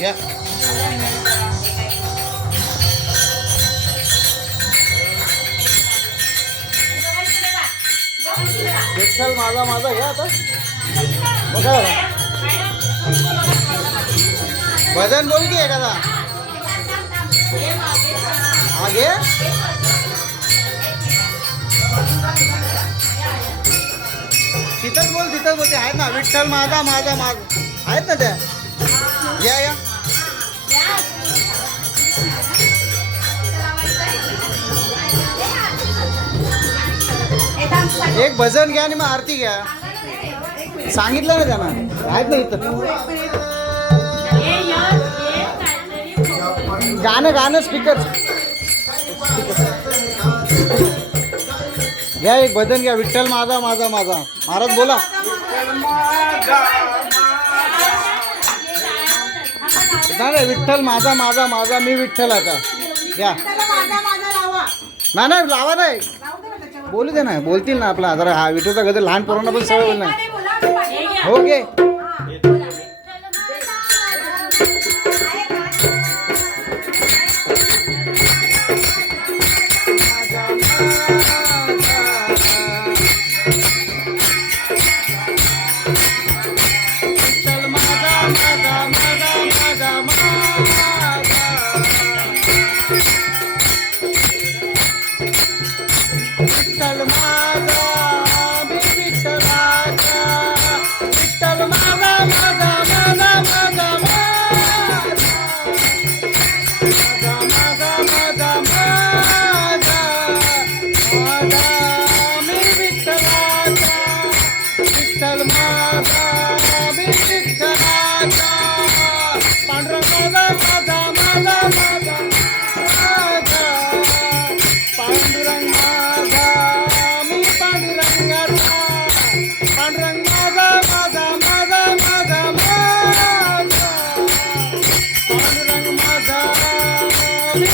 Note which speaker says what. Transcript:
Speaker 1: या. विठ्ठल माझा माझा. घ्या आता. बघा. भजन बोल की एखादा हा घे तिथंच बोल तिथंच बोलते आहेत ना. विठ्ठल माझा माझा माझा. आहेत ना त्या? या या. एक भजन घ्या आणि मग आरती घ्या. सांगितलं ना त्यांना. आहेत ना इथं. गाणं गाणं स्पीकर घ्या एक भजन घ्या. विठ्ठल माझा माझा माझा. महाराज बोला. नाही नाही, विठ्ठल माझा माझा माझा मी विठ्ठल आता. घ्या नाही नाही लावा नाही
Speaker 2: ना.
Speaker 1: बोलू दे ना बोलतील ना आपला. जरा हा विठूचा गजर लहान पोरांना पण सवय नाही
Speaker 2: नाही बोला
Speaker 1: हो घे. Almada.